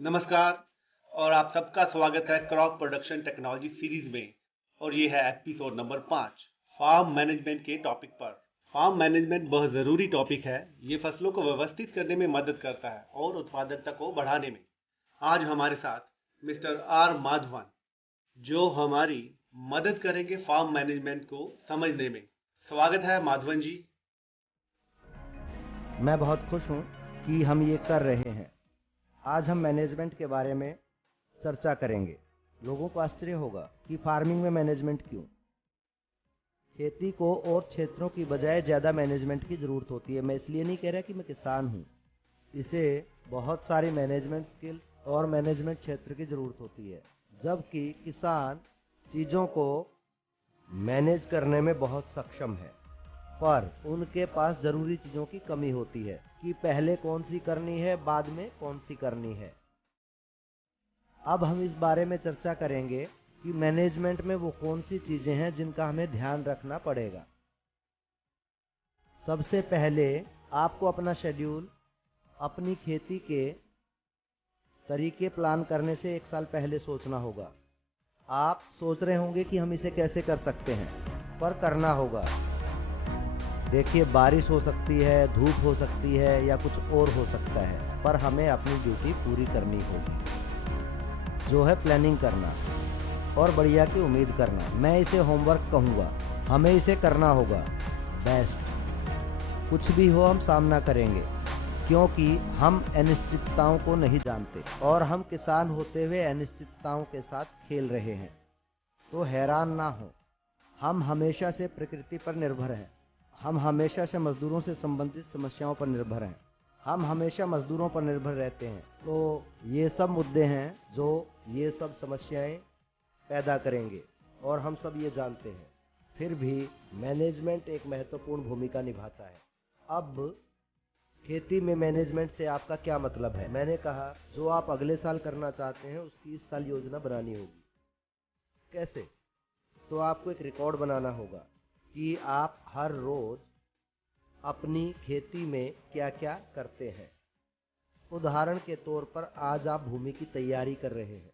नमस्कार और आप सबका स्वागत है क्रॉप प्रोडक्शन टेक्नोलॉजी सीरीज में। और ये है एपिसोड नंबर 5 फार्म मैनेजमेंट के टॉपिक पर। फार्म मैनेजमेंट बहुत ज़रूरी टॉपिक है। ये फसलों को व्यवस्थित करने में मदद करता है और उत्पादकता को बढ़ाने में। आज हमारे साथ मिस्टर आर माधवन, जो हमारी मदद करेंगे फार्म मैनेजमेंट को समझने में। स्वागत है माधवन जी। मैं बहुत खुश हूँ कि हम ये कर रहे हैं। आज हम मैनेजमेंट के बारे में चर्चा करेंगे। लोगों को आश्चर्य होगा कि फार्मिंग में मैनेजमेंट क्यों। खेती को और क्षेत्रों की बजाय ज़्यादा मैनेजमेंट की ज़रूरत होती है। मैं इसलिए नहीं कह रहा कि मैं किसान हूँ। इसे बहुत सारी मैनेजमेंट स्किल्स और मैनेजमेंट क्षेत्र की ज़रूरत होती है, जबकि किसान चीज़ों को मैनेज करने में बहुत सक्षम है, पर उनके पास जरूरी चीजों की कमी होती है कि पहले कौन सी करनी है, बाद में कौन सी करनी है। अब हम इस बारे में चर्चा करेंगे कि मैनेजमेंट में वो कौन सी चीजें हैं जिनका हमें ध्यान रखना पड़ेगा। सबसे पहले आपको अपना शेड्यूल, अपनी खेती के तरीके प्लान करने से 1 साल पहले सोचना होगा। आप सोच रहे होंगे कि हम इसे कैसे कर सकते हैं, पर करना होगा। देखिए, बारिश हो सकती है, धूप हो सकती है या कुछ और हो सकता है, पर हमें अपनी ड्यूटी पूरी करनी होगी, जो है प्लानिंग करना और बढ़िया की उम्मीद करना। मैं इसे होमवर्क कहूँगा। हमें इसे करना होगा बेस्ट। कुछ भी हो हम सामना करेंगे, क्योंकि हम अनिश्चितताओं को नहीं जानते और हम किसान होते हुए अनिश्चितताओं के साथ खेल रहे हैं। तो हैरान ना हो, हम हमेशा से प्रकृति पर निर्भर हैं। हम हमेशा से मजदूरों से संबंधित समस्याओं पर निर्भर हैं। हम हमेशा मजदूरों पर निर्भर रहते हैं। तो ये सब मुद्दे हैं जो ये सब समस्याएं पैदा करेंगे और हम सब ये जानते हैं। फिर भी मैनेजमेंट एक महत्वपूर्ण भूमिका निभाता है। अब खेती में मैनेजमेंट से आपका क्या मतलब है? मैंने कहा, जो आप अगले साल करना चाहते हैं उसकी इस साल योजना बनानी होगी। कैसे? तो आपको एक रिकॉर्ड बनाना होगा कि आप हर रोज अपनी खेती में क्या क्या करते हैं। उदाहरण के तौर पर आज आप भूमि की तैयारी कर रहे हैं,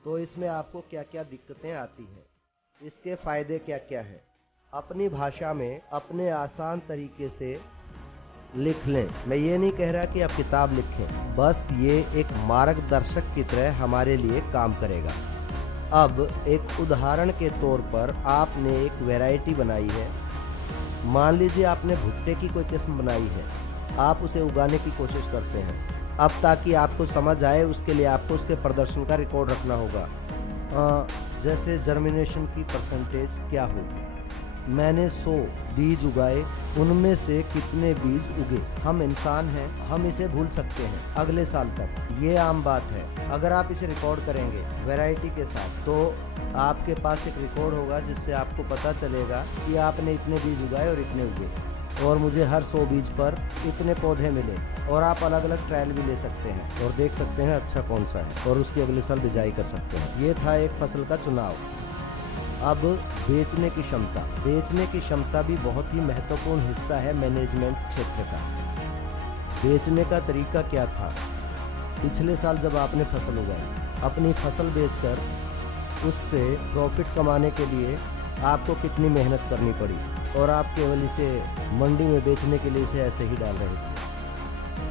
तो इसमें आपको क्या क्या दिक्कतें आती हैं, इसके फायदे क्या क्या हैं। अपनी भाषा में अपने आसान तरीके से लिख लें। मैं ये नहीं कह रहा कि आप किताब लिखें, बस ये एक मार्गदर्शक की तरह हमारे लिए काम करेगा। अब एक उदाहरण के तौर पर आपने एक वैरायटी बनाई है। मान लीजिए आपने भुट्टे की कोई किस्म बनाई है, आप उसे उगाने की कोशिश करते हैं। अब ताकि आपको समझ आए, उसके लिए आपको उसके प्रदर्शन का रिकॉर्ड रखना होगा। जैसे जर्मिनेशन की परसेंटेज क्या होगी, मैंने 100 बीज उगाए, उनमें से कितने बीज उगे। हम इंसान हैं, हम इसे भूल सकते हैं अगले साल तक, ये आम बात है। अगर आप इसे रिकॉर्ड करेंगे वैरायटी के साथ, तो आपके पास एक रिकॉर्ड होगा जिससे आपको पता चलेगा कि आपने इतने बीज उगाए और इतने उगे, और मुझे हर 100 बीज पर इतने पौधे मिले। और आप अलग अलग ट्रायल भी ले सकते हैं और देख सकते हैं अच्छा कौन सा है, और उसकी अगले साल बिजाई कर सकते हैं। ये था एक फसल का चुनाव। अब बेचने की क्षमता। बेचने की क्षमता भी बहुत ही महत्वपूर्ण हिस्सा है मैनेजमेंट क्षेत्र का। बेचने का तरीका क्या था? पिछले साल जब आपने फसल उगाई, अपनी फसल बेचकर उससे प्रॉफिट कमाने के लिए आपको कितनी मेहनत करनी पड़ी, और आप केवल इसे मंडी में बेचने के लिए इसे ऐसे ही डाल रहे थे।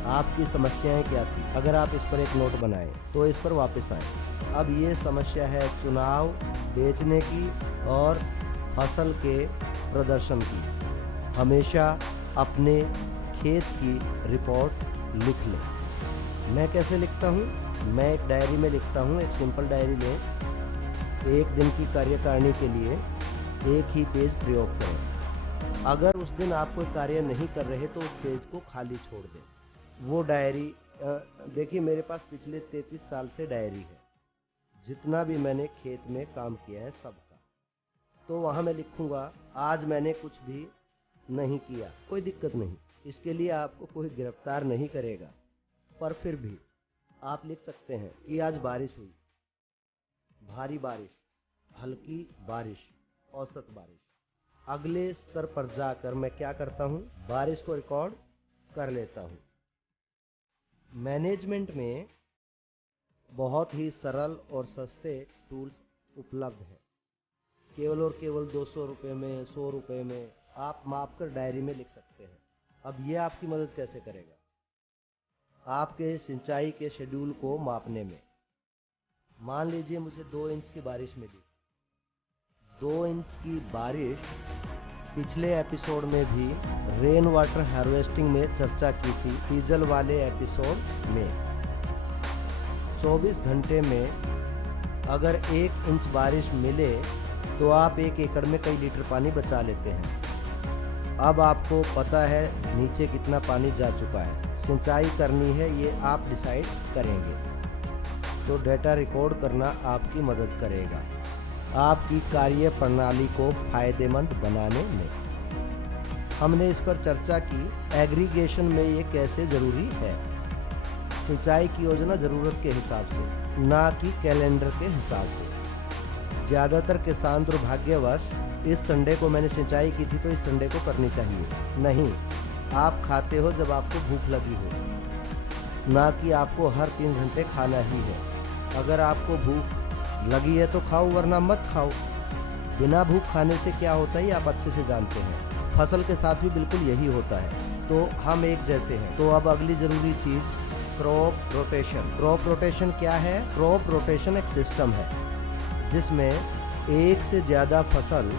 आपकी समस्याएं क्या थी? अगर आप इस पर एक नोट बनाएं तो इस पर वापस आएं। अब ये समस्या है चुनाव, बेचने की और फसल के प्रदर्शन की। हमेशा अपने खेत की रिपोर्ट लिख लें। मैं कैसे लिखता हूँ? मैं एक डायरी में लिखता हूँ। एक सिंपल डायरी लें। एक दिन की कार्यकारिणी के लिए एक ही पेज प्रयोग करें। अगर उस दिन आप कोई कार्य नहीं कर रहे तो उस पेज को खाली छोड़ दें। वो डायरी, देखिए, मेरे पास पिछले 33 साल से डायरी है, जितना भी मैंने खेत में काम किया है सबका। तो वहाँ मैं लिखूँगा, आज मैंने कुछ भी नहीं किया। कोई दिक्कत नहीं, इसके लिए आपको कोई गिरफ्तार नहीं करेगा। पर फिर भी आप लिख सकते हैं कि आज बारिश हुई, भारी बारिश, हल्की बारिश, औसत बारिश। अगले स्तर पर जाकर मैं क्या करता हूँ? बारिश को रिकॉर्ड कर लेता हूँ। मैनेजमेंट में बहुत ही सरल और सस्ते टूल्स उपलब्ध हैं। केवल और केवल 200 रुपये में, 100 रुपये में आप माप कर डायरी में लिख सकते हैं। अब ये आपकी मदद कैसे करेगा? आपके सिंचाई के शेड्यूल को मापने में। मान लीजिए मुझे 2 इंच की बारिश मिली। 2 इंच की बारिश पिछले एपिसोड में भी रेन वाटर हार्वेस्टिंग में चर्चा की थी, सीजल वाले एपिसोड में। 24 घंटे में अगर 1 इंच बारिश मिले तो आप 1 एकड़ में कई लीटर पानी बचा लेते हैं। अब आपको पता है नीचे कितना पानी जा चुका है, सिंचाई करनी है ये आप डिसाइड करेंगे। तो डेटा रिकॉर्ड करना आपकी मदद करेगा आपकी कार्य प्रणाली को फायदेमंद बनाने में। हमने इस पर चर्चा की एग्रीगेशन में ये कैसे ज़रूरी है। सिंचाई की योजना ज़रूरत के हिसाब से, ना कि कैलेंडर के हिसाब से। ज़्यादातर किसान दुर्भाग्यवश इस संडे को मैंने सिंचाई की थी तो इस संडे को करनी चाहिए। नहीं, आप खाते हो जब आपको भूख लगी हो, ना कि आपको हर 3 घंटे खाना ही है। अगर आपको भूख लगी है तो खाओ, वरना मत खाओ। बिना भूख खाने से क्या होता है ये आप अच्छे से जानते हैं। फसल के साथ भी बिल्कुल यही होता है। तो हम एक जैसे हैं। तो अब अगली ज़रूरी चीज़ क्रॉप रोटेशन। क्रॉप रोटेशन क्या है? क्रॉप रोटेशन एक सिस्टम है जिसमें एक से ज़्यादा फसल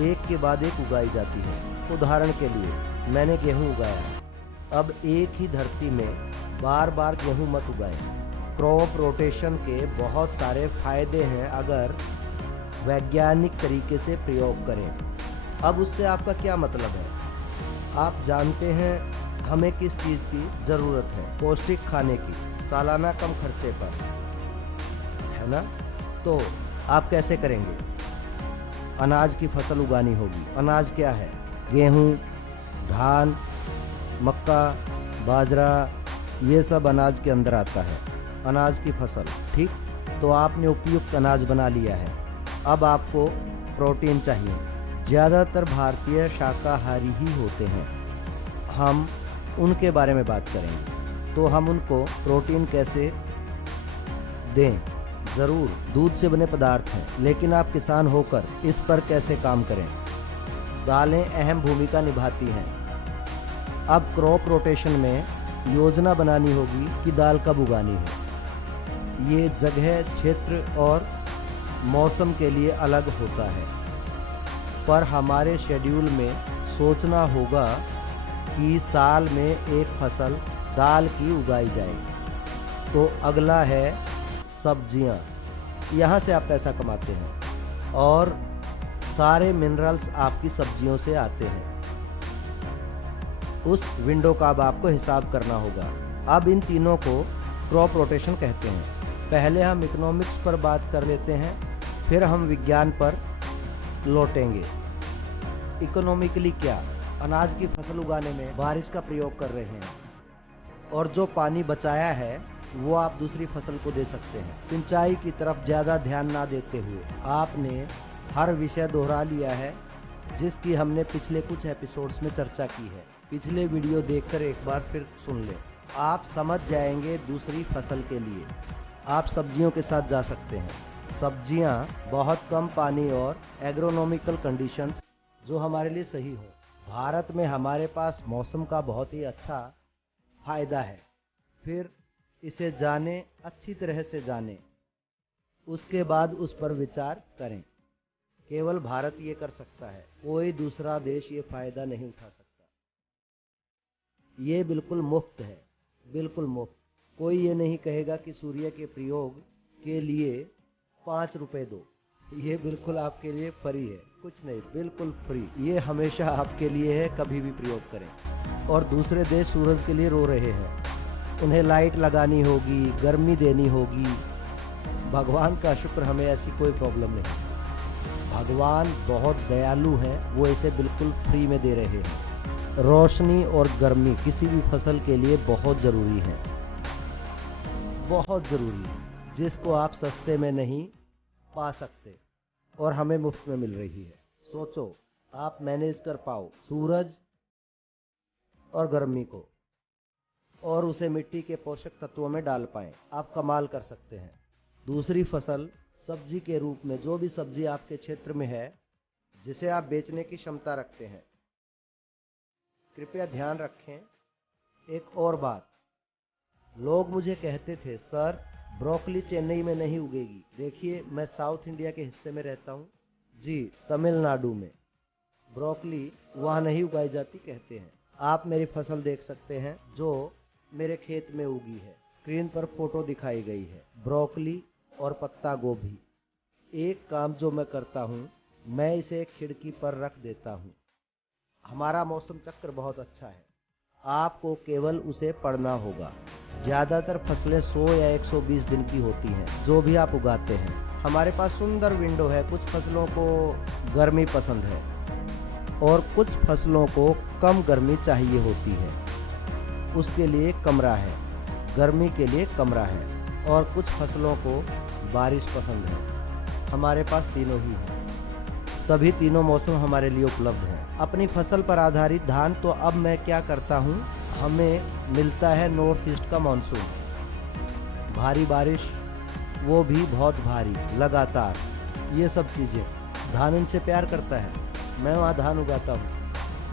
एक के बाद एक उगाई जाती है। उदाहरण के लिए मैंने गेहूं उगाया, अब एक ही धरती में बार बार गेहूं मत उगाएं। क्रॉप रोटेशन के बहुत सारे फायदे हैं अगर वैज्ञानिक तरीके से प्रयोग करें। अब उससे आपका क्या मतलब है? आप जानते हैं हमें किस चीज़ की ज़रूरत है? पौष्टिक खाने की, सालाना कम खर्चे पर, है ना? तो आप कैसे करेंगे? अनाज की फसल उगानी होगी। अनाज क्या है? गेहूँ, धान, मक्का, बाजरा, ये सब अनाज के अंदर आता है। अनाज की फसल, ठीक। तो आपने उपयुक्त अनाज बना लिया है। अब आपको प्रोटीन चाहिए। ज़्यादातर भारतीय शाकाहारी ही होते हैं। हम उनके बारे में बात करेंगे। तो हम उनको प्रोटीन कैसे दें? ज़रूर दूध से बने पदार्थ हैं, लेकिन आप किसान होकर इस पर कैसे काम करें? दालें अहम भूमिका निभाती हैं। अब क्रॉप रोटेशन में योजना बनानी होगी कि दाल कब उगानी है। ये जगह, क्षेत्र और मौसम के लिए अलग होता है, पर हमारे शेड्यूल में सोचना होगा कि साल में एक फसल दाल की उगाई जाए। तो अगला है सब्जियां। यहाँ से आप पैसा कमाते हैं और सारे मिनरल्स आपकी सब्जियों से आते हैं। उस विंडो का अब आपको हिसाब करना होगा। अब इन तीनों को क्रॉप रोटेशन कहते हैं। पहले हम इकोनॉमिक्स पर बात कर लेते हैं, फिर हम विज्ञान पर लौटेंगे। इकोनॉमिकली क्या? अनाज की फसल उगाने में बारिश का प्रयोग कर रहे हैं और जो पानी बचाया है वो आप दूसरी फसल को दे सकते हैं। सिंचाई की तरफ ज़्यादा ध्यान ना देते हुए आपने हर विषय दोहरा लिया है जिसकी हमने पिछले कुछ एपिसोड्स में चर्चा की है। पिछले वीडियो देखकर एक बार फिर सुन लें, आप समझ जाएंगे। दूसरी फसल के लिए आप सब्जियों के साथ जा सकते हैं। सब्जियां बहुत कम पानी और एग्रोनॉमिकल कंडीशंस जो हमारे लिए सही हो। भारत में हमारे पास मौसम का बहुत ही अच्छा फायदा है। फिर इसे जाने, अच्छी तरह से जाने, उसके बाद उस पर विचार करें। केवल भारत ये कर सकता है, कोई दूसरा देश ये फायदा नहीं उठा सकता। ये बिल्कुल मुफ्त है, बिल्कुल मुफ्त। कोई ये नहीं कहेगा कि सूर्य के प्रयोग के लिए 5 रुपए दो। ये बिल्कुल आपके लिए फ्री है, कुछ नहीं, बिल्कुल फ्री। ये हमेशा आपके लिए है, कभी भी प्रयोग करें। और दूसरे देश सूरज के लिए रो रहे हैं, उन्हें लाइट लगानी होगी, गर्मी देनी होगी। भगवान का शुक्र, हमें ऐसी कोई प्रॉब्लम नहीं। भगवान बहुत दयालु हैं, वो इसे बिल्कुल फ्री में दे रहे हैं। रोशनी और गर्मी किसी भी फसल के लिए बहुत ज़रूरी है, बहुत ज़रूरी है, जिसको आप सस्ते में नहीं पा सकते और हमें मुफ्त में मिल रही है। सोचो आप मैनेज कर पाओ सूरज और गर्मी को। और उसे मिट्टी के पोषक तत्वों में डाल पाएं, आप कमाल कर सकते हैं। दूसरी फसल सब्जी के रूप में, जो भी सब्जी आपके क्षेत्र में है जिसे आप बेचने की क्षमता रखते हैं। कृपया ध्यान रखें एक और बात, लोग मुझे कहते थे सर ब्रोकली चेन्नई में नहीं उगेगी। देखिए मैं साउथ इंडिया के हिस्से में रहता हूँ जी, तमिलनाडु में ब्रोकली वहाँ नहीं उगाई जाती कहते हैं। आप मेरी फसल देख सकते हैं जो मेरे खेत में उगी है। स्क्रीन पर फोटो दिखाई गई है, ब्रोकली और पत्ता गोभी। एक काम जो मैं करता हूँ, मैं इसे खिड़की पर रख देता हूँ। हमारा मौसम चक्र बहुत अच्छा है, आपको केवल उसे पढ़ना होगा। ज़्यादातर फसलें 100 या 120 दिन की होती हैं, जो भी आप उगाते हैं। हमारे पास सुंदर विंडो है। कुछ फसलों को गर्मी पसंद है और कुछ फसलों को कम गर्मी चाहिए होती है, उसके लिए कमरा है। गर्मी के लिए कमरा है। और कुछ फसलों को बारिश पसंद है। हमारे पास तीनों ही हैं। सभी तीनों मौसम हमारे लिए उपलब्ध हैं। अपनी फसल पर आधारित धान, तो अब मैं क्या करता हूँ, हमें मिलता है नॉर्थ ईस्ट का मानसून, भारी बारिश, वो भी बहुत भारी लगातार। ये सब चीज़ें, धान इनसे प्यार करता है। मैं वहाँ धान उगाता हूँ।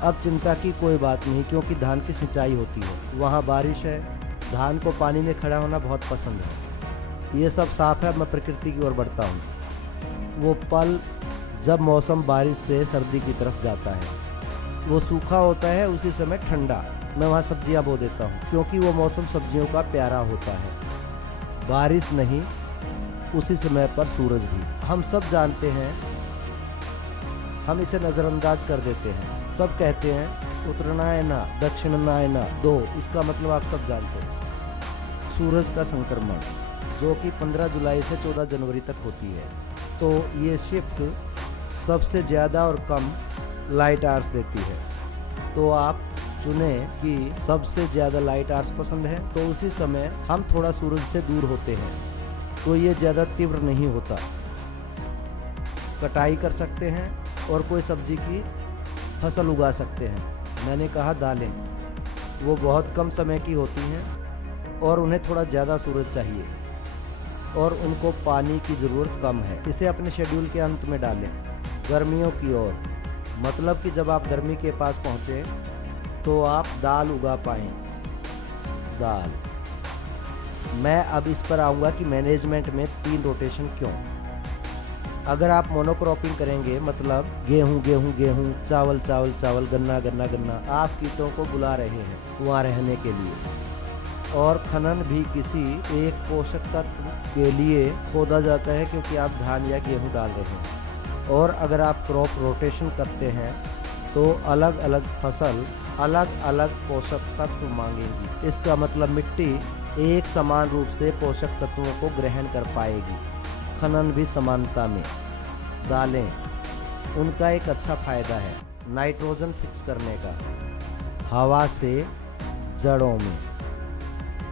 अब चिंता की कोई बात नहीं, क्योंकि धान की सिंचाई होती है, वहाँ बारिश है। धान को पानी में खड़ा होना बहुत पसंद है। ये सब साफ है। मैं प्रकृति की ओर बढ़ता हूँ। वो पल जब मौसम बारिश से सर्दी की तरफ जाता है, वो सूखा होता है, उसी समय ठंडा, मैं वहाँ सब्जियाँ बो देता हूँ, क्योंकि वो मौसम सब्जियों का प्यारा होता है। बारिश नहीं, उसी समय पर सूरज भी। हम सब जानते हैं, हम इसे नज़रअंदाज कर देते हैं। सब कहते हैं उत्तरायण दक्षिणायन दो, इसका मतलब आप सब जानते हैं। सूरज का संक्रमण जो कि 15 जुलाई से 14 जनवरी तक होती है, तो ये शिफ्ट सबसे ज़्यादा और कम लाइट आवर्स देती है। तो आप चुने कि सबसे ज़्यादा लाइट आवर्स पसंद है, तो उसी समय हम थोड़ा सूरज से दूर होते हैं, तो ये ज़्यादा तीव्र नहीं होता। कटाई कर सकते हैं और कोई सब्जी की फसल उगा सकते हैं। मैंने कहा दालें, वो बहुत कम समय की होती हैं और उन्हें थोड़ा ज़्यादा सूरज चाहिए और उनको पानी की ज़रूरत कम है। इसे अपने शेड्यूल के अंत में डालें। गर्मियों की ओर, मतलब कि जब आप गर्मी के पास पहुँचे तो आप दाल उगा पाएँ। दाल, मैं अब इस पर आऊँगा कि मैनेजमेंट में 3 रोटेशन क्यों। अगर आप मोनोक्रॉपिंग करेंगे, मतलब गेहूँ गेहूँ गेहूँ, चावल चावल चावल, गन्ना गन्ना गन्ना, आप कीटों को बुला रहे हैं वहाँ रहने के लिए। और खनन भी किसी एक पोषक तत्व के लिए खोदा जाता है, क्योंकि आप धान या गेहूँ डाल रहे हैं। और अगर आप क्रॉप रोटेशन करते हैं तो अलग अलग फसल अलग अलग पोषक तत्व मांगेंगी। इसका मतलब मिट्टी एक समान रूप से पोषक तत्वों को ग्रहण कर पाएगी। खनन भी समानता में। दालें, उनका एक अच्छा फायदा है नाइट्रोजन फिक्स करने का हवा से जड़ों में,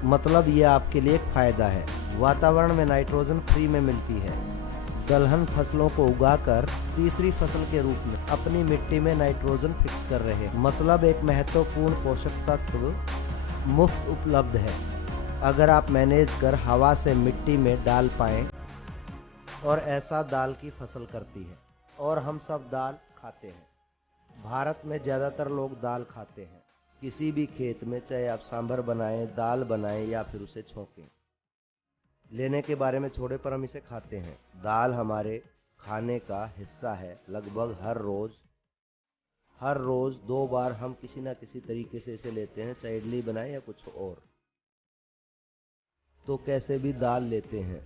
मतलब ये आपके लिए एक फायदा है। वातावरण में नाइट्रोजन फ्री में मिलती है। दलहन फसलों को उगाकर तीसरी फसल के रूप में अपनी मिट्टी में नाइट्रोजन फिक्स कर रहे हैं, मतलब एक महत्वपूर्ण पोषक तत्व मुफ्त उपलब्ध है अगर आप मैनेज कर हवा से मिट्टी में डाल पाएं। और ऐसा दाल की फसल करती है। और हम सब दाल खाते हैं। भारत में ज़्यादातर लोग दाल खाते हैं। किसी भी खेत में, चाहे आप सांभर बनाएं, दाल बनाएं या फिर उसे छौंकें, लेने के बारे में छोड़े पर हम इसे खाते हैं। दाल हमारे खाने का हिस्सा है। लगभग हर रोज़ 2 बार हम किसी ना किसी तरीके से इसे लेते हैं, चाहे इडली बनाएं या कुछ और। तो कैसे भी दाल लेते हैं।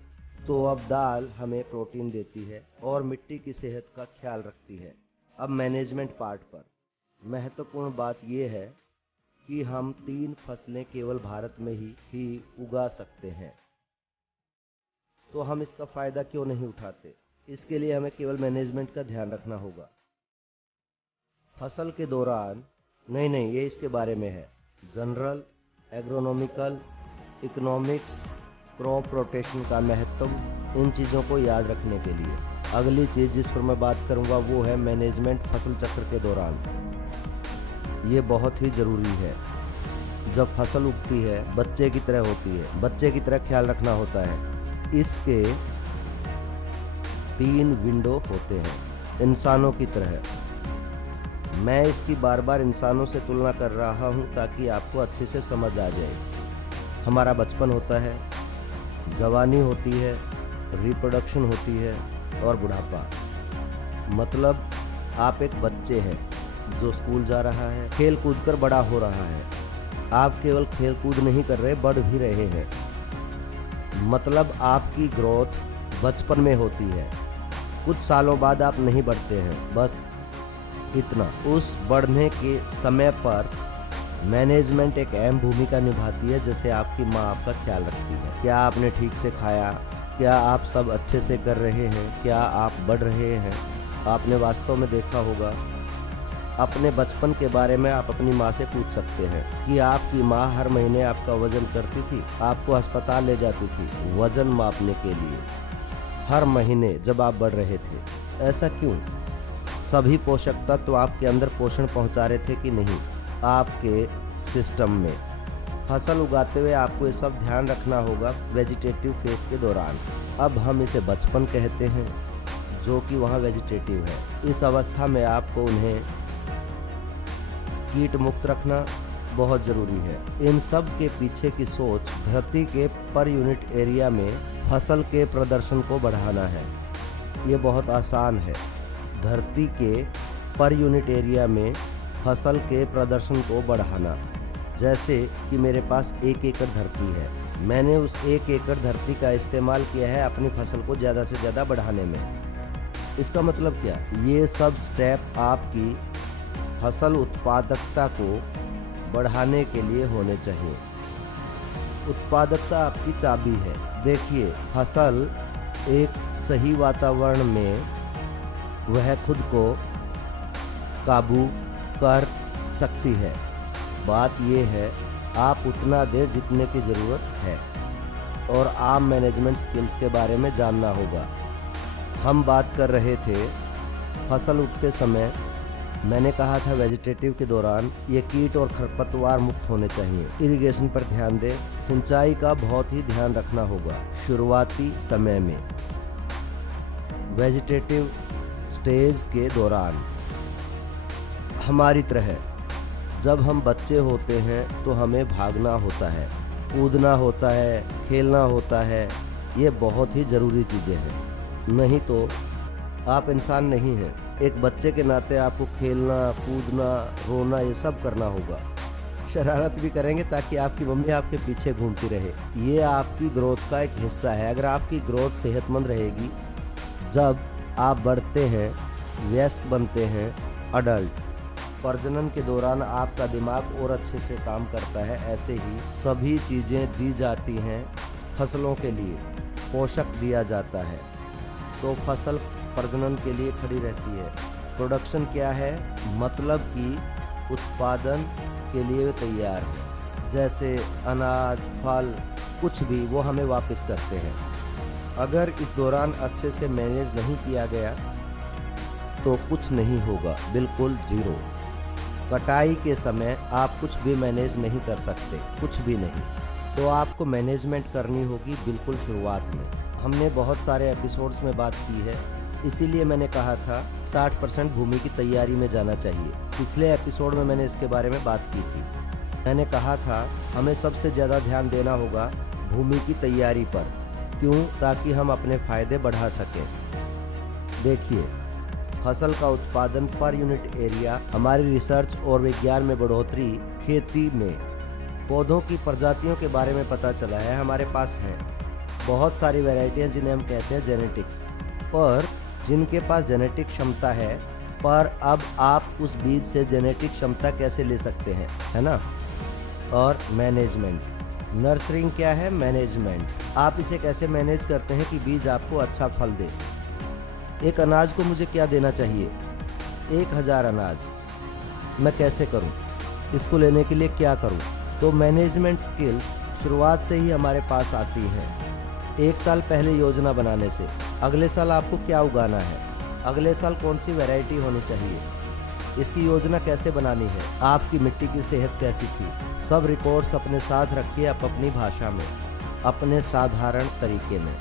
तो अब दाल हमें प्रोटीन देती है और मिट्टी की सेहत का ख्याल रखती है। अब मैनेजमेंट पार्ट पर महत्वपूर्ण बात यह है कि हम 3 फसलें केवल भारत में ही उगा सकते हैं। तो हम इसका फ़ायदा क्यों नहीं उठाते? इसके लिए हमें केवल मैनेजमेंट का ध्यान रखना होगा। फसल के दौरान नहीं, ये इसके बारे में है। General, agronomical, economics, crop rotation का महत्व, इन चीज़ों को याद रखने के लिए। अगली चीज़ जिस पर मैं बात करूंगा वो है मैनेजमेंट फसल चक्र के दौरान। ये बहुत ही ज़रूरी है। जब फसल उगती है बच्चे की तरह होती है, बच्चे की तरह ख्याल रखना होता है। इसके 3 विंडो होते हैं इंसानों की तरह। मैं इसकी बार बार इंसानों से तुलना कर रहा हूँ ताकि आपको अच्छे से समझ आ जाए। हमारा बचपन होता है, जवानी होती है, रिप्रोडक्शन होती है और बुढ़ापा। मतलब आप एक बच्चे हैं जो स्कूल जा रहा है, खेल कूद कर बड़ा हो रहा है। आप केवल खेल कूद नहीं कर रहे, बढ़ भी रहे हैं। मतलब आपकी ग्रोथ बचपन में होती है, कुछ सालों बाद आप नहीं बढ़ते हैं, बस इतना। उस बढ़ने के समय पर मैनेजमेंट एक अहम भूमिका निभाती है। जैसे आपकी माँ आपका ख्याल रखती है, क्या आपने ठीक से खाया, क्या आप सब अच्छे से कर रहे हैं, क्या आप बढ़ रहे हैं। आपने वास्तव में देखा होगा, अपने बचपन के बारे में आप अपनी माँ से पूछ सकते हैं कि आपकी माँ हर महीने आपका वजन करती थी, आपको अस्पताल ले जाती थी वजन मापने के लिए हर महीने जब आप बढ़ रहे थे। ऐसा क्यों? सभी पोषक तत्व आपके अंदर पोषण पहुंचा रहे थे कि नहीं आपके सिस्टम में। फसल उगाते हुए आपको ये सब ध्यान रखना होगा वेजिटेटिव फेज के दौरान। अब हम इसे बचपन कहते हैं, जो कि वहाँ वेजिटेटिव है। इस अवस्था में आपको उन्हें कीट मुक्त रखना बहुत ज़रूरी है। इन सब के पीछे की सोच धरती के पर यूनिट एरिया में फसल के प्रदर्शन को बढ़ाना है। ये बहुत आसान है। धरती के पर यूनिट एरिया में फसल के प्रदर्शन को बढ़ाना। जैसे कि मेरे पास 1 एकड़ धरती है, मैंने उस 1 एकड़ धरती का इस्तेमाल किया है अपनी फसल को ज़्यादा से ज़्यादा बढ़ाने में। इसका मतलब क्या? ये सब स्टेप आपकी फसल उत्पादकता को बढ़ाने के लिए होने चाहिए। उत्पादकता आपकी चाबी है। देखिए, फसल एक सही वातावरण में वह खुद को काबू कर सकती है। बात यह है, आप उतना दें जितने की ज़रूरत है। और आप मैनेजमेंट स्किल्स के बारे में जानना होगा। हम बात कर रहे थे फसल उगते समय, मैंने कहा था वेजिटेटिव के दौरान ये कीट और खरपतवार मुक्त होने चाहिए। इरिगेशन पर ध्यान दें, सिंचाई का बहुत ही ध्यान रखना होगा शुरुआती समय में। वेजिटेटिव स्टेज के दौरान हमारी तरह जब हम बच्चे होते हैं तो हमें भागना होता है, कूदना होता है, खेलना होता है। ये बहुत ही ज़रूरी चीज़ें हैं, नहीं तो आप इंसान नहीं हैं। एक बच्चे के नाते आपको खेलना, कूदना, रोना ये सब करना होगा। शरारत भी करेंगे ताकि आपकी मम्मी आपके पीछे घूमती रहे। ये आपकी ग्रोथ का एक हिस्सा है। अगर आपकी ग्रोथ सेहतमंद रहेगी, जब आप बढ़ते हैं, वयस्क बनते हैं, अडल्ट, प्रजनन के दौरान आपका दिमाग और अच्छे से काम करता है। ऐसे ही सभी चीज़ें दी जाती हैं। फसलों के लिए पोषक दिया जाता है तो फसल प्रजनन के लिए खड़ी रहती है। प्रोडक्शन क्या है? मतलब कि उत्पादन के लिए तैयार है। जैसे अनाज, फल, कुछ भी वो हमें वापस करते हैं। अगर इस दौरान अच्छे से मैनेज नहीं किया गया तो कुछ नहीं होगा, बिल्कुल ज़ीरो। कटाई के समय आप कुछ भी मैनेज नहीं कर सकते, कुछ भी नहीं। तो आपको मैनेजमेंट करनी होगी बिल्कुल शुरुआत में। हमने बहुत सारे एपिसोड्स में बात की है, इसीलिए मैंने कहा था 60% भूमि की तैयारी में जाना चाहिए। पिछले एपिसोड में मैंने इसके बारे में बात की थी। मैंने कहा था हमें सबसे ज़्यादा ध्यान देना होगा भूमि की तैयारी पर। क्यों? ताकि हम अपने फ़ायदे बढ़ा सकें। देखिए, फसल का उत्पादन पर यूनिट एरिया, हमारी रिसर्च और विज्ञान में बढ़ोतरी, खेती में पौधों की प्रजातियों के बारे में पता चला है। हमारे पास हैं बहुत सारी वैरायटियाँ जिन्हें हम कहते हैं जेनेटिक्स, पर जिनके पास जेनेटिक क्षमता है, पर अब आप उस बीज से जेनेटिक क्षमता कैसे ले सकते हैं, है ना। और मैनेजमेंट, नर्सरिंग क्या है? मैनेजमेंट। आप इसे कैसे मैनेज करते हैं कि बीज आपको अच्छा फल दे। एक अनाज को मुझे क्या देना चाहिए? 1000 अनाज। मैं कैसे करूं? इसको लेने के लिए क्या करूं? तो मैनेजमेंट स्किल्स शुरुआत से ही हमारे पास आती हैं। 1 साल पहले योजना बनाने से, अगले साल आपको क्या उगाना है, अगले साल कौन सी वैरायटी होनी चाहिए, इसकी योजना कैसे बनानी है, आपकी मिट्टी की सेहत कैसी थी, सब रिकॉर्ड्स अपने साथ रखिए, आप अपनी भाषा में, अपने साधारण तरीके में,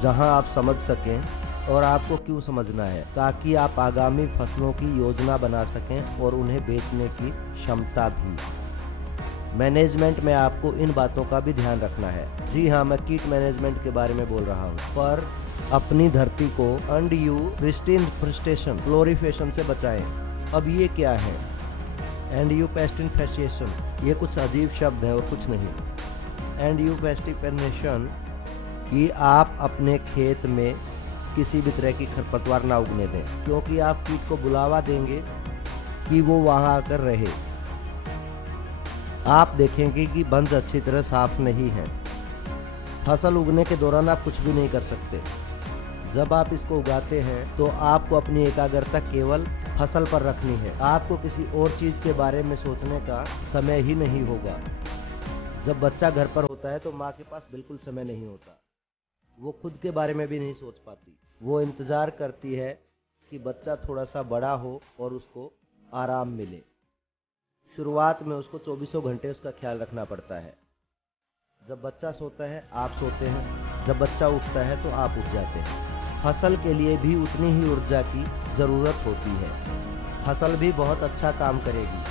जहां आप समझ सकें और आपको क्यों समझना है, ताकि आप आगामी फसलों की योजना बना सकें और उन्हें बेचने की क्षमता भी। मैनेजमेंट में आपको इन बातों का भी ध्यान रखना है। जी हाँ, मैं कीट मैनेजमेंट के बारे में बोल रहा हूँ, पर अपनी धरती को अनड्यू प्रिस्टिन क्लोरीफेशन से बचाएं। अब ये क्या है? एंड यू पेस्ट इन्फेस्टेशन, ये कुछ अजीब शब्द है और कुछ नहीं। एंड यू पेस्टिफिकेशन कि आप अपने खेत में किसी भी तरह की खरपतवार ना उगने दें, क्योंकि आप कीट को बुलावा देंगे कि वो वहाँ आकर रहे। आप देखेंगे कि बंद अच्छी तरह साफ नहीं है। फसल उगने के दौरान आप कुछ भी नहीं कर सकते। जब आप इसको उगाते हैं तो आपको अपनी एकाग्रता केवल फसल पर रखनी है। आपको किसी और चीज़ के बारे में सोचने का समय ही नहीं होगा। जब बच्चा घर पर होता है तो माँ के पास बिल्कुल समय नहीं होता। वो खुद के बारे में भी नहीं सोच पाती। वो इंतज़ार करती है कि बच्चा थोड़ा सा बड़ा हो और उसको आराम मिले। शुरुआत में उसको 24 घंटे उसका ख्याल रखना पड़ता है। जब बच्चा सोता है आप सोते हैं, जब बच्चा उठता है तो आप उठ जाते हैं। फसल के लिए भी उतनी ही ऊर्जा की ज़रूरत होती है। फसल भी बहुत अच्छा काम करेगी,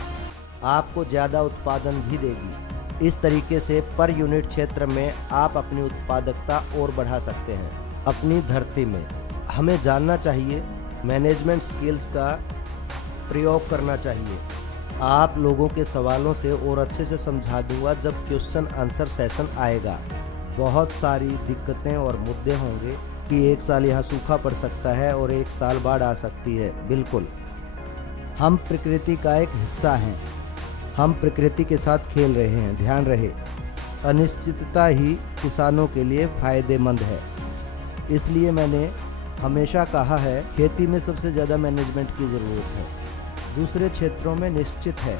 आपको ज़्यादा उत्पादन भी देगी। इस तरीके से पर यूनिट क्षेत्र में आप अपनी उत्पादकता और बढ़ा सकते हैं। अपनी धरती में हमें जानना चाहिए, मैनेजमेंट स्किल्स का प्रयोग करना चाहिए। आप लोगों के सवालों से और अच्छे से समझा दूंगा जब क्वेश्चन आंसर सेशन आएगा। बहुत सारी दिक्कतें और मुद्दे होंगे कि एक साल यहाँ सूखा पड़ सकता है और एक साल बाढ़ आ सकती है। बिल्कुल, हम प्रकृति का एक हिस्सा हैं। हम प्रकृति के साथ खेल रहे हैं, ध्यान रहे। अनिश्चितता ही किसानों के लिए फायदेमंद है। इसलिए मैंने हमेशा कहा है, खेती में सबसे ज़्यादा मैनेजमेंट की ज़रूरत है। दूसरे क्षेत्रों में निश्चित है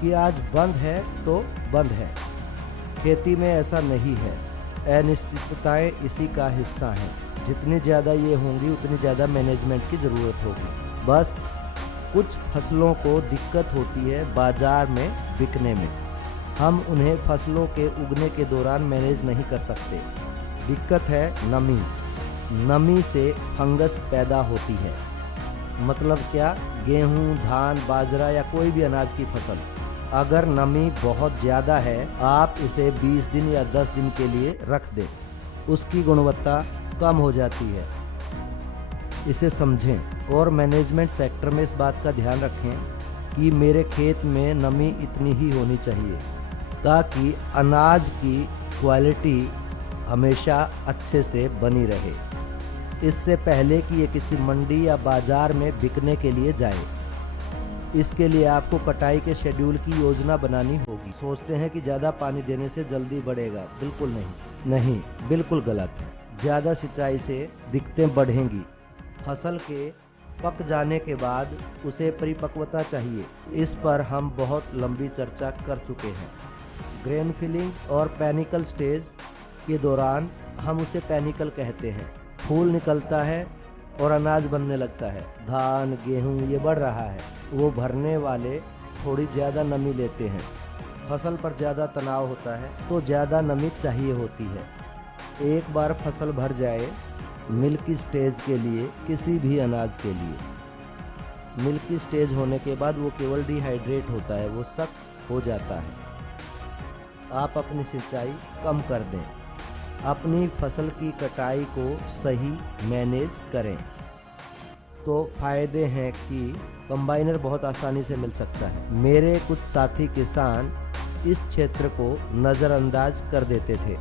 कि आज बंद है तो बंद है, खेती में ऐसा नहीं है। अनिश्चितताएं इसी का हिस्सा हैं। जितनी ज़्यादा ये होंगी उतनी ज़्यादा मैनेजमेंट की ज़रूरत होगी। बस कुछ फसलों को दिक्कत होती है बाज़ार में बिकने में। हम उन्हें फसलों के उगने के दौरान मैनेज नहीं कर सकते। दिक्कत है नमी। नमी से फंगस पैदा होती है। मतलब क्या? गेहूं, धान, बाजरा या कोई भी अनाज की फसल, अगर नमी बहुत ज़्यादा है, आप इसे 20 दिन या 10 दिन के लिए रख दें, उसकी गुणवत्ता कम हो जाती है। इसे समझें और मैनेजमेंट सेक्टर में इस बात का ध्यान रखें कि मेरे खेत में नमी इतनी ही होनी चाहिए ताकि अनाज की क्वालिटी हमेशा अच्छे से बनी रहे, इससे पहले कि ये किसी मंडी या बाजार में बिकने के लिए जाए। इसके लिए आपको कटाई के शेड्यूल की योजना बनानी होगी। सोचते हैं कि ज़्यादा पानी देने से जल्दी बढ़ेगा, बिल्कुल नहीं, बिल्कुल गलत। ज़्यादा सिंचाई से दिक्कतें बढ़ेंगी। फसल के पक जाने के बाद उसे परिपक्वता चाहिए। इस पर हम बहुत लंबी चर्चा कर चुके हैं। ग्रेन फिलिंग और पैनिकल स्टेज के दौरान हम उसे पैनिकल कहते हैं। फूल निकलता है और अनाज बनने लगता है। धान, गेहूं ये बढ़ रहा है। वो भरने वाले थोड़ी ज़्यादा नमी लेते हैं। फसल पर ज़्यादा तनाव होता है तो ज़्यादा नमी चाहिए होती है। एक बार फसल भर जाए मिल्की स्टेज के लिए, किसी भी अनाज के लिए मिल्की स्टेज होने के बाद वो केवल डिहाइड्रेट होता है, वो सख्त हो जाता है। आप अपनी सिंचाई कम कर दें। अपनी फसल की कटाई को सही मैनेज करें तो फायदे हैं कि कंबाइनर बहुत आसानी से मिल सकता है। मेरे कुछ साथी किसान इस क्षेत्र को नज़रअंदाज कर देते थे।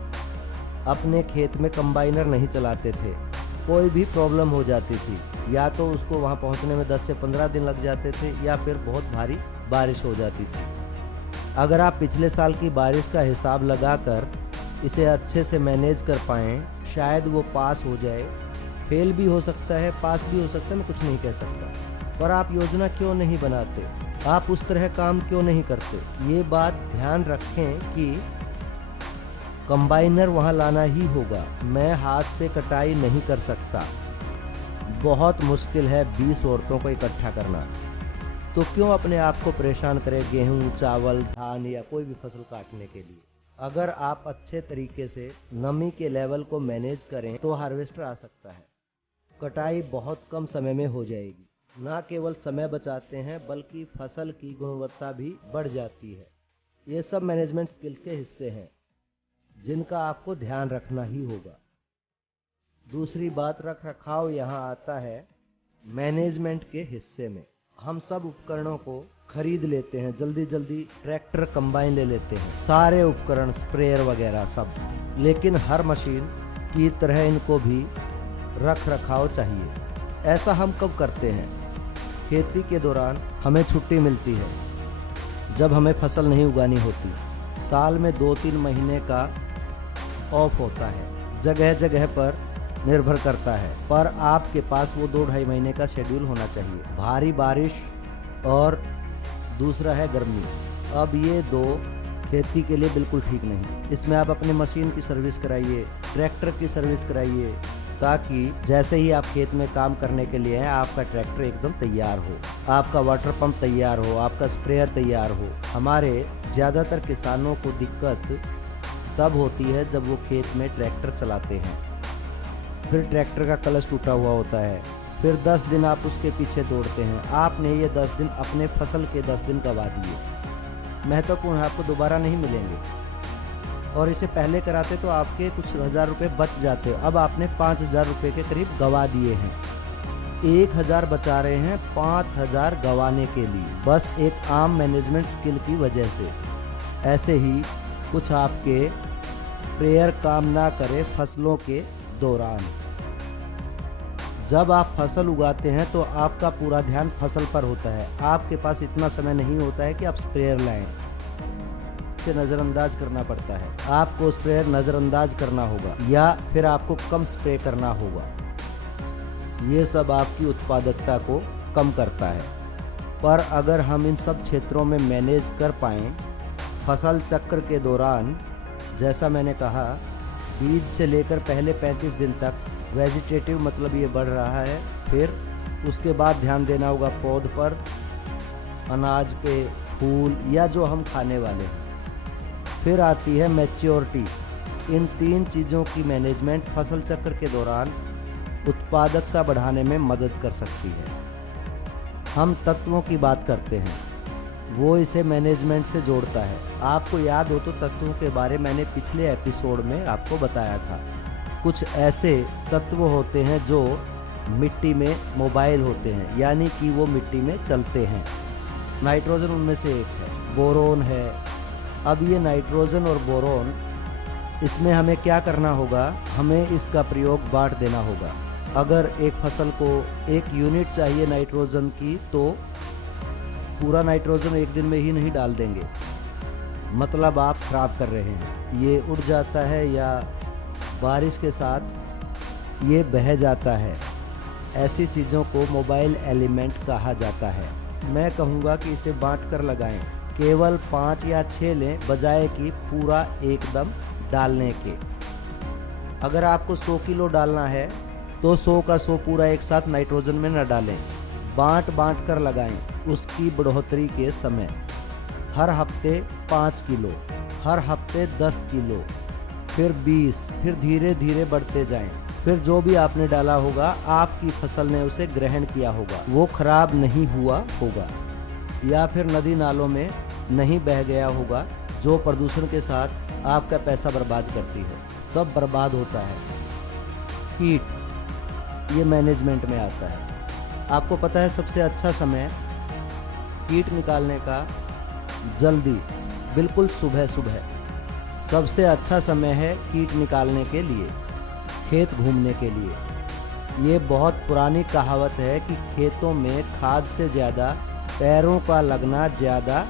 अपने खेत में कंबाइनर नहीं चलाते थे। कोई भी प्रॉब्लम हो जाती थी, या तो उसको वहां पहुंचने में 10 से 15 दिन लग जाते थे या फिर बहुत भारी बारिश हो जाती थी। अगर आप पिछले साल की बारिश का हिसाब लगाकर इसे अच्छे से मैनेज कर पाएँ, शायद वो पास हो जाए। फेल भी हो सकता है, पास भी हो सकता है, मैं कुछ नहीं कह सकता। पर आप योजना क्यों नहीं बनाते? आप उस तरह काम क्यों नहीं करते? ये बात ध्यान रखें कि कंबाइनर वहाँ लाना ही होगा। मैं हाथ से कटाई नहीं कर सकता। बहुत मुश्किल है 20 औरतों को इकट्ठा करना। तो क्यों अपने आप को परेशान करें गेहूं, चावल, धान या कोई भी फसल काटने के लिए। अगर आप अच्छे तरीके से नमी के लेवल को मैनेज करें तो हार्वेस्टर आ सकता है। कटाई बहुत कम समय में हो जाएगी। ना केवल समय बचाते हैं बल्कि फसल की गुणवत्ता भी बढ़ जाती है। ये सब मैनेजमेंट स्किल्स के हिस्से हैं जिनका आपको ध्यान रखना ही होगा। दूसरी बात, रख रखाव यहाँ आता है मैनेजमेंट के हिस्से में। हम सब उपकरणों को खरीद लेते हैं, जल्दी जल्दी ट्रैक्टर, कंबाइन ले लेते हैं, सारे उपकरण, स्प्रेयर वगैरह सब। लेकिन हर मशीन की तरह इनको भी रख रखाव चाहिए। ऐसा हम कब करते हैं? खेती के दौरान हमें छुट्टी मिलती है जब हमें फसल नहीं उगानी होती। साल में 2-3 महीने का ऑफ होता है, जगह जगह पर निर्भर करता है, पर आपके पास वो 2-2.5 महीने का शेड्यूल होना चाहिए। भारी बारिश और दूसरा है गर्मी। अब ये दो खेती के लिए बिल्कुल ठीक नहीं। इसमें आप अपनी मशीन की सर्विस कराइए, ट्रैक्टर की सर्विस कराइए, ताकि जैसे ही आप खेत में काम करने के लिए हैं आपका ट्रैक्टर एकदम तैयार हो, आपका वाटर पंप तैयार हो, आपका स्प्रेयर तैयार हो। हमारे ज़्यादातर किसानों को दिक्कत तब होती है जब वो खेत में ट्रैक्टर चलाते हैं, फिर ट्रैक्टर का कलच टूटा हुआ होता है, फिर 10 दिन आप उसके पीछे दौड़ते हैं। आपने ये 10 दिन अपने फसल के 10 दिन गवा दिए, महत्वपूर्ण है, आपको दोबारा नहीं मिलेंगे। और इसे पहले कराते तो आपके कुछ हज़ार रुपये बच जाते, अब आपने 5,000 रुपये के करीब गवा दिए हैं। 1,000 बचा रहे हैं 5,000 गवाने के लिए, बस एक आम मैनेजमेंट स्किल की वजह से। ऐसे ही कुछ आपके प्रेयर काम ना करे फसलों के दौरान। जब आप फसल उगाते हैं तो आपका पूरा ध्यान फसल पर होता है। आपके पास इतना समय नहीं होता है कि आप स्प्रेयर लाएं, इसे नज़रअंदाज करना पड़ता है। आपको स्प्रेयर नज़रअंदाज करना होगा या फिर आपको कम स्प्रे करना होगा। ये सब आपकी उत्पादकता को कम करता है। पर अगर हम इन सब क्षेत्रों में मैनेज कर पाएँ, फसल चक्र के दौरान जैसा मैंने कहा, बीज से लेकर पहले 35 दिन तक वेजिटेटिव मतलब ये बढ़ रहा है, फिर उसके बाद ध्यान देना होगा पौध पर, अनाज पे, फूल या जो हम खाने वाले हैं। फिर आती है मैच्योरिटी। इन 3 चीज़ों की मैनेजमेंट फसल चक्र के दौरान उत्पादकता बढ़ाने में मदद कर सकती है। हम तत्वों की बात करते हैं, वो इसे मैनेजमेंट से जोड़ता है। आपको याद हो तो तत्वों के बारे मैंने पिछले एपिसोड में आपको बताया था। कुछ ऐसे तत्व होते हैं जो मिट्टी में मोबाइल होते हैं, यानी कि वो मिट्टी में चलते हैं। नाइट्रोजन उनमें से एक है, बोरोन है। अब ये नाइट्रोजन और बोरोन, इसमें हमें क्या करना होगा? हमें इसका प्रयोग बांट देना होगा। अगर एक फसल को 1 यूनिट चाहिए नाइट्रोजन की तो पूरा नाइट्रोजन एक दिन में ही नहीं डाल देंगे, मतलब आप खराब कर रहे हैं। ये उड़ जाता है या बारिश के साथ ये बह जाता है। ऐसी चीज़ों को मोबाइल एलिमेंट कहा जाता है। मैं कहूँगा कि इसे बांट कर लगाएं, केवल 5 या 6 लें बजाय कि पूरा एकदम डालने के। अगर आपको 100 किलो डालना है तो 100 का 100 पूरा एक साथ नाइट्रोजन में न डालें, बांट कर लगाएं। उसकी बढ़ोतरी के समय हर हफ्ते 5 किलो, हर हफ्ते 10 किलो, फिर 20, फिर धीरे धीरे बढ़ते जाएं। फिर जो भी आपने डाला होगा आपकी फसल ने उसे ग्रहण किया होगा, वो खराब नहीं हुआ होगा या फिर नदी नालों में नहीं बह गया होगा, जो प्रदूषण के साथ आपका पैसा बर्बाद करती है। सब बर्बाद होता है। कीट, ये मैनेजमेंट में आता है। आपको पता है सबसे अच्छा समय कीट निकालने का जल्दी, बिल्कुल सुबह सुबह सबसे अच्छा समय है कीट निकालने के लिए, खेत घूमने के लिए। ये बहुत पुरानी कहावत है कि खेतों में खाद से ज़्यादा पैरों का लगना ज़्यादा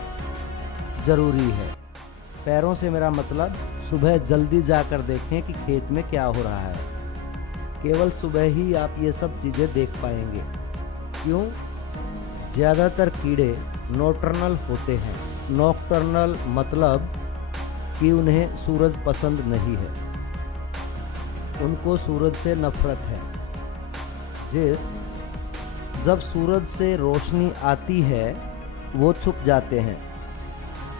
ज़रूरी है। पैरों से मेरा मतलब सुबह जल्दी जाकर देखें कि खेत में क्या हो रहा है। केवल सुबह ही आप ये सब चीज़ें देख पाएंगे। क्यों? ज़्यादातर कीड़े नॉकटर्नल होते हैं। नॉकटर्नल मतलब कि उन्हें सूरज पसंद नहीं है, उनको सूरज से नफरत है। जब सूरज से रोशनी आती है वो छुप जाते हैं।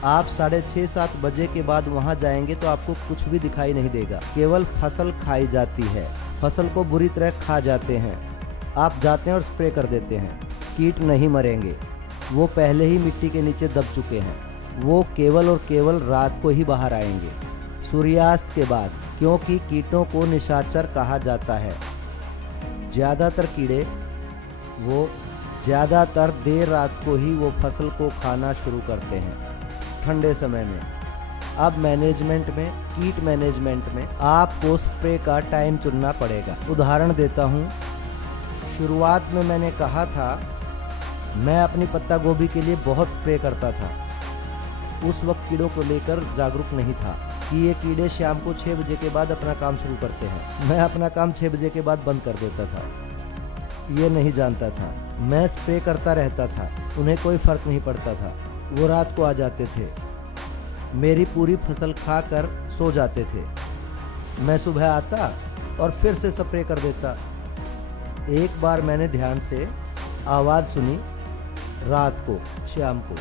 आप 6:30-7 बजे के बाद वहां जाएंगे तो आपको कुछ भी दिखाई नहीं देगा, केवल फसल खाई जाती है। फसल को बुरी तरह खा जाते हैं। आप जाते हैं और स्प्रे कर देते हैं, कीट नहीं मरेंगे, वो पहले ही मिट्टी के नीचे दब चुके हैं। वो केवल और केवल रात को ही बाहर आएंगे, सूर्यास्त के बाद, क्योंकि कीटों को निशाचर कहा जाता है। ज़्यादातर कीड़े वो ज़्यादातर देर रात को ही वो फसल को खाना शुरू करते हैं, ठंडे समय में। अब मैनेजमेंट में, कीट मैनेजमेंट में आपको स्प्रे का टाइम चुनना पड़ेगा। उदाहरण देता हूँ, शुरुआत में मैंने कहा था मैं अपनी पत्ता गोभी के लिए बहुत स्प्रे करता था। उस वक्त कीड़ों को लेकर जागरूक नहीं था कि ये कीड़े शाम को 6 बजे के बाद अपना काम शुरू करते हैं। मैं अपना काम 6 बजे के बाद बंद कर देता था, ये नहीं जानता था। मैं स्प्रे करता रहता था, उन्हें कोई फर्क नहीं पड़ता था। वो रात को आ जाते थे, मेरी पूरी फसल खा कर सो जाते थे। मैं सुबह आता और फिर से स्प्रे कर देता। एक बार मैंने ध्यान से आवाज़ सुनी, रात को, शाम को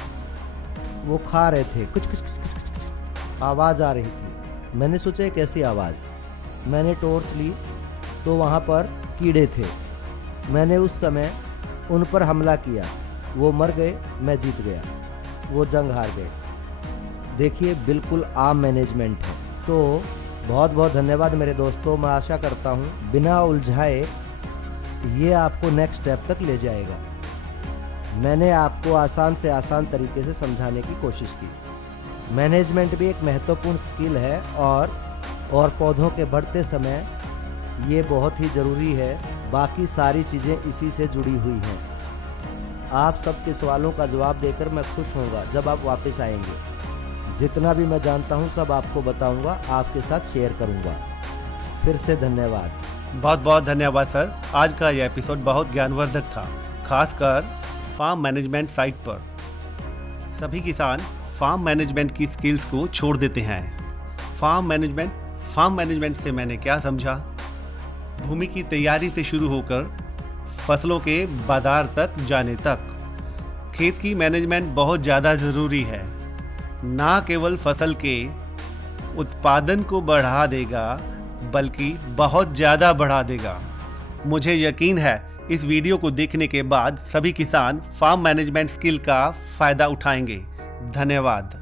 वो खा रहे थे, कुछ कुछ कुछ कुछ कुछ कुछ आवाज़ आ रही थी। मैंने सोचा कैसी आवाज़। मैंने टॉर्च ली तो वहाँ पर कीड़े थे। मैंने उस समय उन पर हमला किया, वो मर गए, मैं जीत गया, वो जंग हार गए। देखिए, बिल्कुल आम मैनेजमेंट है। तो बहुत बहुत धन्यवाद मेरे दोस्तों। मैं आशा करता हूँ बिना उलझाए ये आपको नेक्स्ट स्टेप तक ले जाएगा। मैंने आपको आसान से आसान तरीके से समझाने की कोशिश की। मैनेजमेंट भी एक महत्वपूर्ण स्किल है और पौधों के बढ़ते समय ये बहुत ही ज़रूरी है। बाकी सारी चीज़ें इसी से जुड़ी हुई हैं। आप सबके सवालों का जवाब देकर मैं खुश होऊंगा जब आप वापस आएंगे। जितना भी मैं जानता हूँ सब आपको बताऊंगा, आपके साथ शेयर करूंगा। फिर से धन्यवाद। बहुत बहुत धन्यवाद सर। आज का यह एपिसोड बहुत ज्ञानवर्धक था, खासकर फार्म मैनेजमेंट साइट पर। सभी किसान फार्म मैनेजमेंट की स्किल्स को छोड़ देते हैं। फार्म मैनेजमेंट से मैंने क्या समझा? भूमि की तैयारी से शुरू होकर फसलों के बाजार तक जाने तक खेत की मैनेजमेंट बहुत ज़्यादा ज़रूरी है। ना केवल फसल के उत्पादन को बढ़ा देगा बल्कि बहुत ज़्यादा बढ़ा देगा। मुझे यकीन है इस वीडियो को देखने के बाद सभी किसान फार्म मैनेजमेंट स्किल का फ़ायदा उठाएंगे। धन्यवाद।